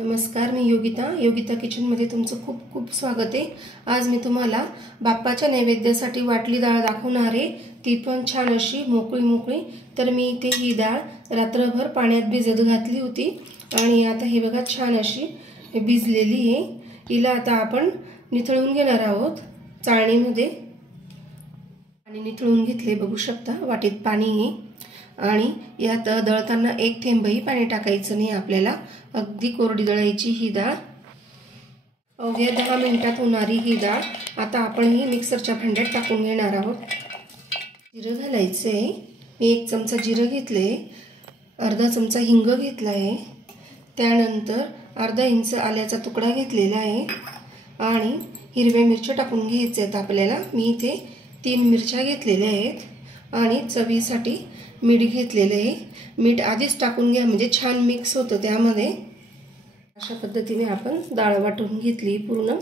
नमस्कार, मी योगिता किचनमध्ये तुमचं खूप खूप स्वागत आहे। आज मी तुम्हाला बाप्पाच्या नैवेद्यासाठी वाटली डाळ दाखवणार आहे, ती पण छान अशी मोकळी। तर मी इथे ही डाळ रात्रभर पाण्यात भिजत घातली होती आणि आता हे बघा छान अशी भिजलेली आहे। हिला आता आपण निथळून घेणार आहोत चाळणीमध्ये। आणि निथळून घेतले, बघू शकता वाटीत पाणी आहे आणि यात दळताना एक थेंबही पाणी टाकायचं नाही आपल्याला। अगदी कोरडी दळायची ही डाळ। अवघ्या 10 मिनिटात होणारी ही डाळ आता आपण ही मिक्सरच्या भांड्यात टाकून घेणार आहोत। जिरं घालायचे, मी 1 चमचा जिरं घेतले, अर्धा चमचा हिंग घेतला आहे, त्यानंतर अर्धा इंच आल्याचा तुकडा घेतलेला आहे आणि हिरव्या मिरच्या टाकून घ्यायच्या आहेत आपल्याला। मी इथे 3 मिरच्या घेतलेल्या आहेत आणि चवीसाठी मीठ घेतलेले आहे। मीठ आधीच टाकून घ्या म्हणजे छान मिक्स होतं त्यामध्ये। अशा पद्धतीने आपण डाळ वाटून घेतली, पूर्ण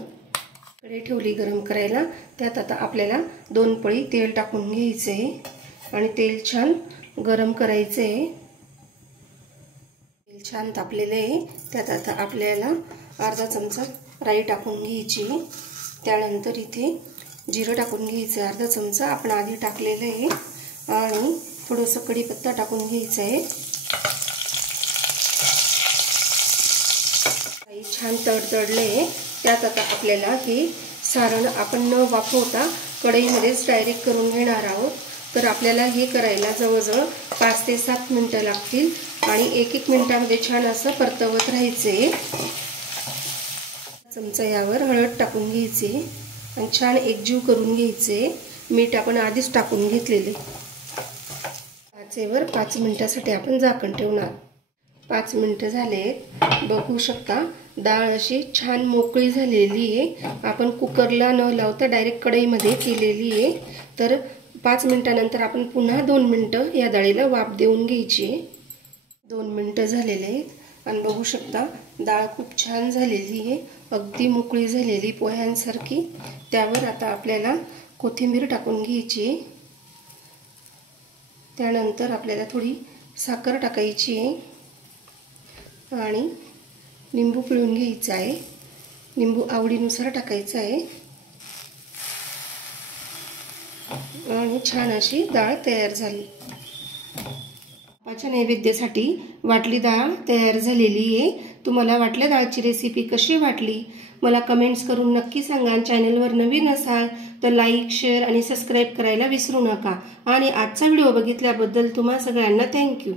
कढई ठेवली गरम करायला। त्यात आता आपल्याला 2 पळी तेल टाकून घ्यायचे आहे आणि तेल छान गरम करायचे आहे। तेल छान तापलेले आहे, त्यात आता आपल्याला अर्धा चमचा राई टाकून घ्यायची, त्यानंतर इथे जिरं टाकून घ्यायचं अर्धा चमचा, आपण आधी टाकलेलं आहे, आणि थोडंसं कढीपत्ता टाकून घ्यायचा आहे। काही छान तडतडले, त्यात आता आपल्याला हे सारण आपण न वाफवता कढईमध्येच डायरेक्ट करून घेणार आहोत। तर आपल्याला हे करायला जवळजवळ 5 ते 7 मिनिटं लागतील आणि 1-1 मिनिटामध्ये छान असं परतवत राहायचे। चमचा यावर हळद टाकून घ्यायची आणि छान एकजीव करून घ्यायचे। मीठ आपण आधीच टाकून घेतलेले। काचेवर 5 मिनिटांसाठी आपण झाकण ठेवणार। 5 मिनिटं झालेत, बघू शकता डाळ अशी छान मोकळी झालेली आहे। आपण कुकरला न लावता डायरेक्ट कढईमध्ये केलेली आहे। तर 5 मिनिटानंतर आपण पुन्हा 2 मिनिटं या डाळीला वाफ देऊन घ्यायची आहे। 2 मिनिटं झालेले आहेत आणि बघू शकता डाळ खूप छान झालेली आहे, अगदी मोकळी झालेली पोह्यांसारखी। त्यावर आता आपल्याला कोथिंबीर टाकून घ्यायची, त्यानंतर आपल्याला थोडी साखर टाकायची आहे आणि लिंबू पिळून घ्यायचा आहे। लिंबू आवडीनुसार टाकायचा आहे आणि छान अशी डाळ तयार झाली। बाप्पाच्या नैवेद्यासाठी वाटली डाळ तयार झालेली आहे। तुम्हाला वाटल्या डाळची रेसिपी कशी वाटली मला कमेंट्स करून नक्की सांगा। चॅनलवर नवीन असाल तर लाईक, शेअर आणि सबस्क्राईब करायला विसरू नका। आणि आजचा व्हिडिओ बघितल्याबद्दल तुम्हा सगळ्यांना थँक्यू।